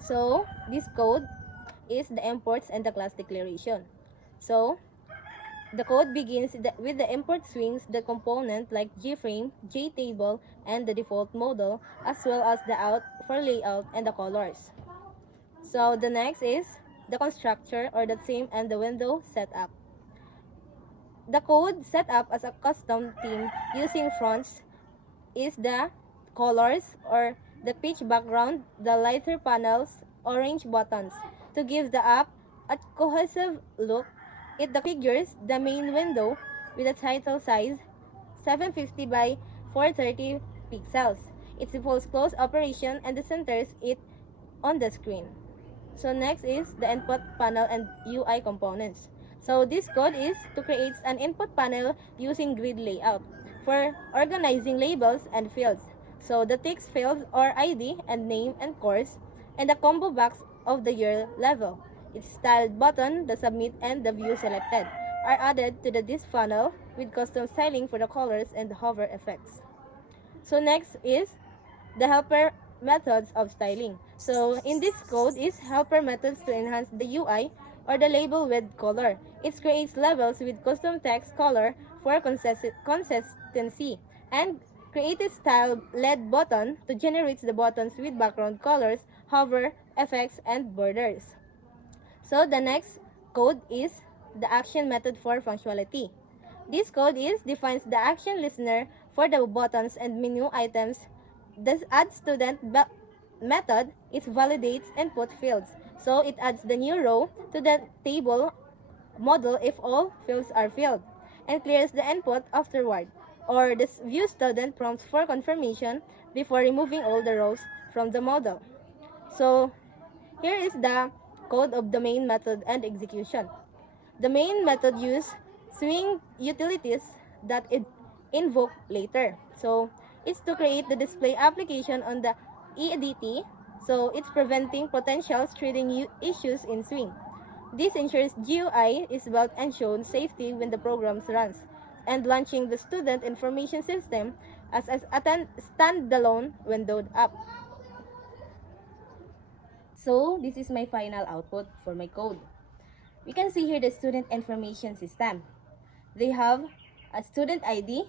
So, this code is the imports and the class declaration. So, the code begins with the import swings, the component like GFrame, JTable, and the default model, as well as the out for layout and the colors. So, the next is the constructor or the theme and the window setup. The code set up as a custom theme using fonts is the colors or the pitch background, the lighter panels, orange buttons. To give the app a cohesive look, it configures the main window with a title size 750 by 430 pixels. It supports close operation and centers it on the screen. So next is the input panel and UI components. So this code is to create an input panel using grid layout for organizing labels and fields. So the text fields are ID and name and course, and the combo box of the year level. Its styled button, the submit and the view selected are added to this funnel with custom styling for the colors and the hover effects. So next is the helper methods of styling. So in this code is helper methods to enhance the UI or the label with color. It creates levels with custom text color for consistency and created style LED button to generate the buttons with background colors, hover, effects, and borders. So the next code is the action method for functionality. This code defines the action listener for the buttons and menu items. This add student method validates input fields. So it adds the new row to the table model if all fields are filled and clears the input afterward. Or the view student prompts for confirmation before removing all the rows from the model. So here is the code of the main method and execution. The main method uses swing utilities that it invoke later. So it's to create the display application on the EDT. So it's preventing potential threading issues in Swing. This ensures GUI is built and shown safety when the program runs, and launching the student information system as a standalone windowed app. So this is my final output for my code. We can see here the student information system. They have a student ID,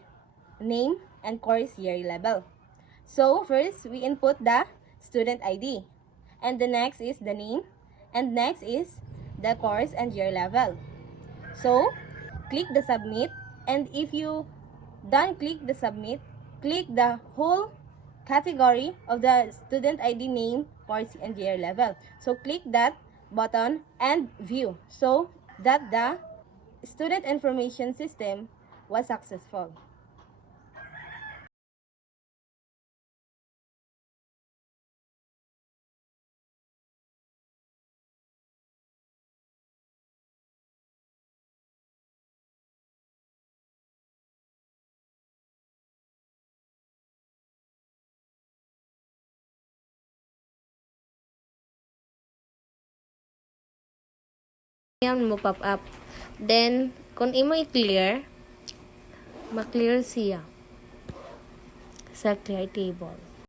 name, and course year level. So first, we input the student ID. And the next is the name. And next is the course and year level. So, click the submit. And if you done click the submit, click the whole category of the student ID name, course, and year level. So, click that button and view. So, that the student information system was successful. Yan mo pop up. Then, kung imo i-clear, ma-clear siya sa clear table.